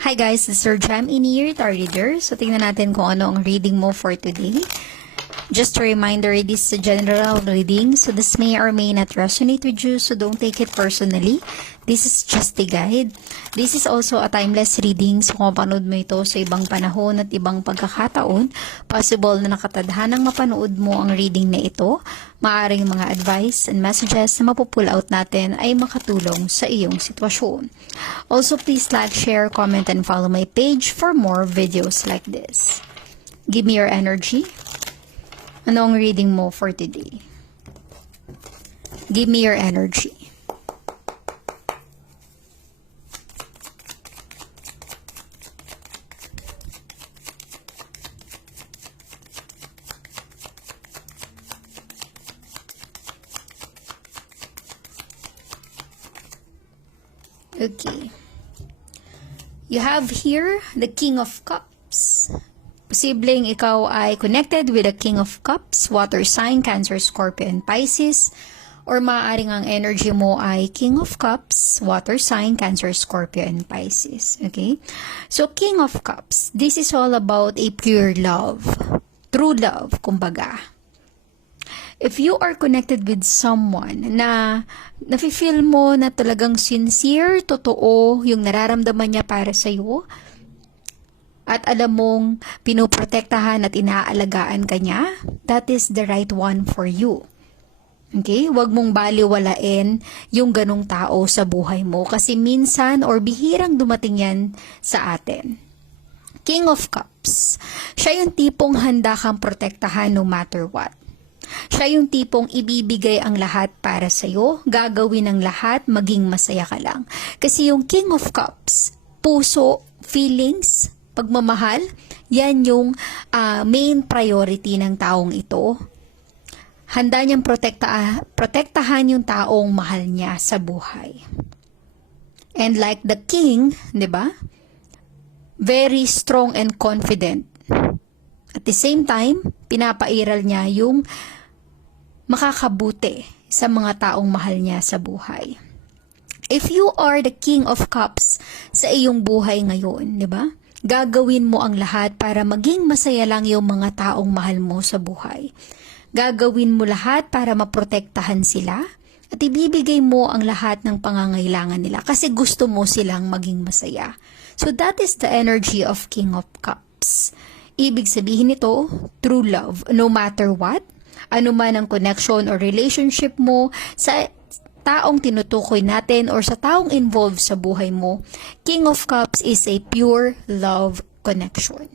Hi guys, this is Sir Jam in here, Tarot Reader. So tingnan natin kung ano ang reading mo for today. Just a reminder, this is a general reading, so this may or may not resonate with you, so don't take it personally. This is just a guide. This is also a timeless reading, so kung mapanood mo ito sa ibang panahon at ibang pagkakataon, possible na nakatadhanang mapanood mo ang reading na ito. Maaring mga advice and messages na mapupull out natin ay makatulong sa iyong sitwasyon. Also, please like, share, comment, and follow my page for more videos like this. Give me your energy. Ano ang reading mo for today? Give me your energy. Okay. You have here the King of Cups. Posibleng ikaw ay connected with the King of Cups, water sign, Cancer, Scorpio, and Pisces. Or maaaring ang energy mo ay King of Cups, water sign, Cancer, Scorpio, and Pisces. Okay? So, King of Cups, this is all about a pure love. True love, kumbaga. If you are connected with someone na nafe-feel mo na talagang sincere, totoo, yung nararamdaman niya para sa'yo, at alam mong pinoprotektahan at inaalagaan ka niya, that is the right one for you. Okay? Huwag mong baliwalain yung ganong tao sa buhay mo kasi minsan or bihirang dumating yan sa atin. King of Cups. Siya yung tipong handa kang protektahan no matter what. Siya yung tipong ibibigay ang lahat para sa'yo, gagawin ang lahat, maging masaya ka lang. Kasi yung King of Cups, puso, feelings, pagmamahal, yan yung main priority ng taong ito. Handa niyang protektahan yung taong mahal niya sa buhay. And like the king, di ba? Very strong and confident. At the same time, pinapairal niya yung makakabuti sa mga taong mahal niya sa buhay. If you are the King of Cups sa iyong buhay ngayon, di ba? Gagawin mo ang lahat para maging masaya lang yung mga taong mahal mo sa buhay. Gagawin mo lahat para maprotektahan sila at ibibigay mo ang lahat ng pangangailangan nila kasi gusto mo silang maging masaya. So that is the energy of King of Cups. Ibig sabihin nito, true love, no matter what, ano man ang connection or relationship mo sa taong tinutukoy natin or sa taong involved sa buhay mo, King of Cups is a pure love connection.